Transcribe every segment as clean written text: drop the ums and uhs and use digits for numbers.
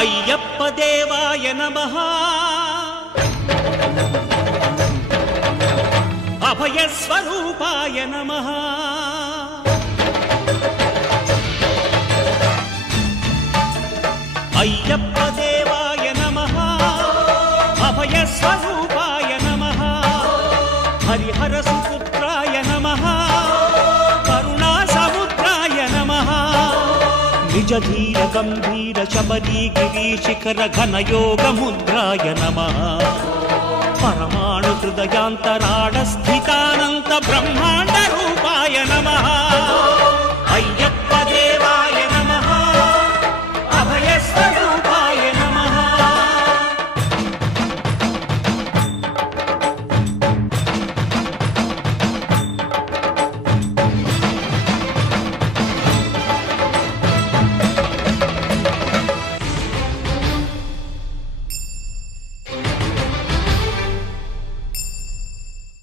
అయ్యప్ప దేవాయ నమః అభయ స్వరూపాయ నమః అయ్యప్ప దేవాయ నమః అభయ స్వరూపాయ నమః హరిహర సుపుత్రాయ నమః కరుణా సముద్రాయ నమః నిజ ధీర గంభీర శబరీ గిరీశిఖర ఘన యోగ ముద్రాయ నమః పరమాణు హృదయాంతరాళ స్థితానంత బ్రహ్మాండ రూపాయ నమః అయ్యప్ప దేవాయ నమః అభయ స్వరూపాయ నమః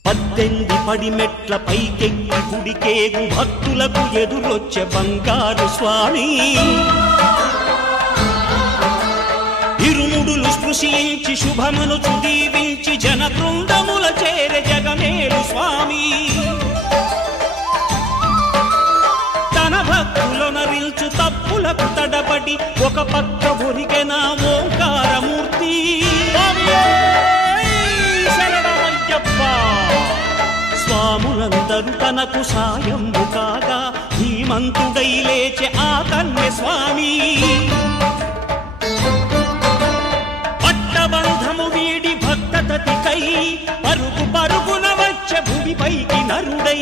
పద్దెనిమిది పడిమెట్ల పైకెక్కి గుడికేగు భక్తులకు ఎదురొచ్చే బంగారు స్వామి ఇరుముడులు స్పృశించి శుభమును దీవించి జన బృందముల చేరే జగమేలు స్వామి తన భక్తులనరిల్చు తప్పులకు తడబడి ఒక పక్క ఒరిగెన ఓంకారమూర్తి స్వాములందరూ తనకు సాయము కాగా ధీమంతుడై లేచే ఆ కన్య స్వామి పట్టబంధము వీడి భక్తతతికై పరుగు పరుగున వచ్చే భూమిపైకి నరుడై